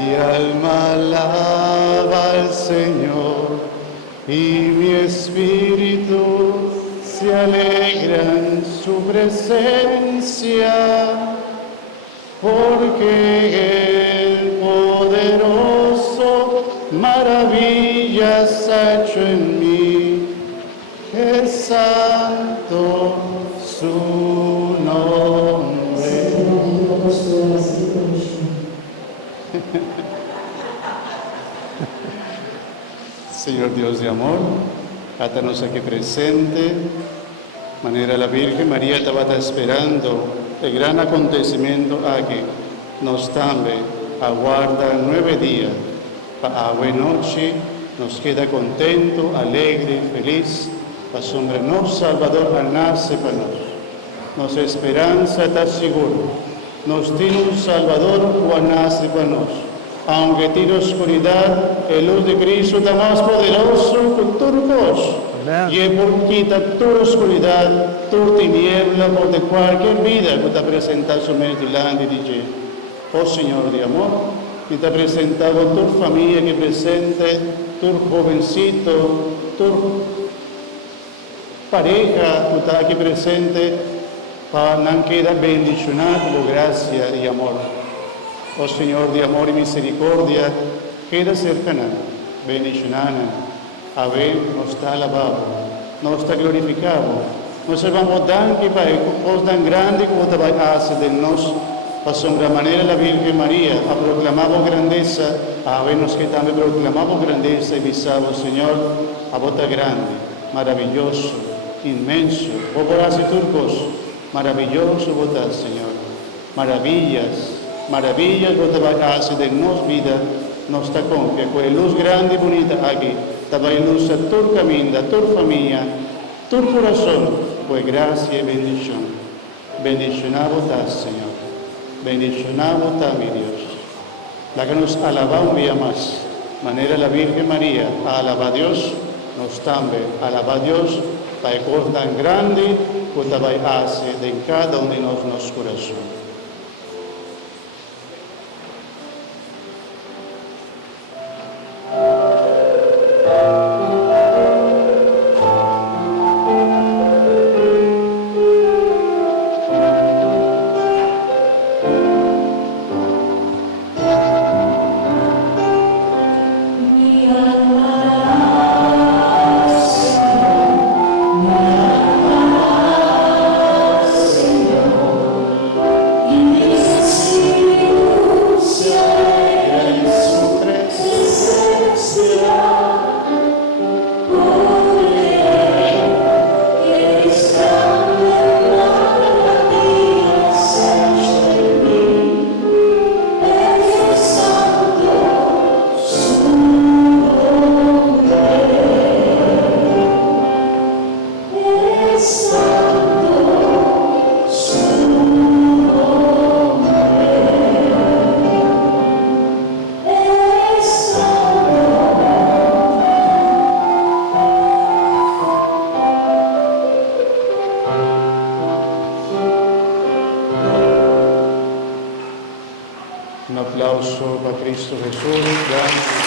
Mi alma alaba al Señor y mi espíritu se alegra en su presencia, porque el poderoso maravillas ha hecho en mí. Es santo su nombre. Señor Dios de amor, hátanos aquí presente, manera la Virgen María estaba esperando el gran acontecimiento aquí, nos también aguarda 9 días, para buena noche, nos queda contento, alegre, feliz, la sombra no Salvador nace para nosotros, nuestra esperanza está segura, nos tiene un Salvador que nace para nosotros. Aunque tiene oscuridad, el luz de Cristo está más poderoso que tu cosa. Y por quita tu oscuridad, tu tiniebla, por de cualquier vida que te presenta su mente delante de ti. Oh Señor de amor, que te ha presentado tu familia que presente, tu jovencito, tu pareja que está aquí presente, para no quedar bendicionado, gracia y amor. Oh Señor de amor y misericordia, queda cercana, bendicionana, a ver, nos está alabado, nos está glorificado, nos vamos dan que para cosas tan grandes como te va a hacer de nos, para sombra manera la Virgen María, a proclamamos grandeza, a vernos que también proclamamos grandeza y visamos, Señor, a bota grande, maravilloso, inmenso, o por hacer turcos, maravilloso botas, Señor, maravillas, vos te vas a hacer de nos vida, nos te confía, con luz grande y bonita aquí, te va a luz a tu camino, tu familia, tu corazón, pues gracia y bendición. Bendicionado estás, Señor. Bendicionado está mi Dios. La que nos alaba un día más, manera la Virgen María, alaba a Dios, nos también alaba a Dios, para cosas tan grande que te va a hacer de cada uno de nuestros corazones. Un aplauso para Cristo Jesús. Gracias.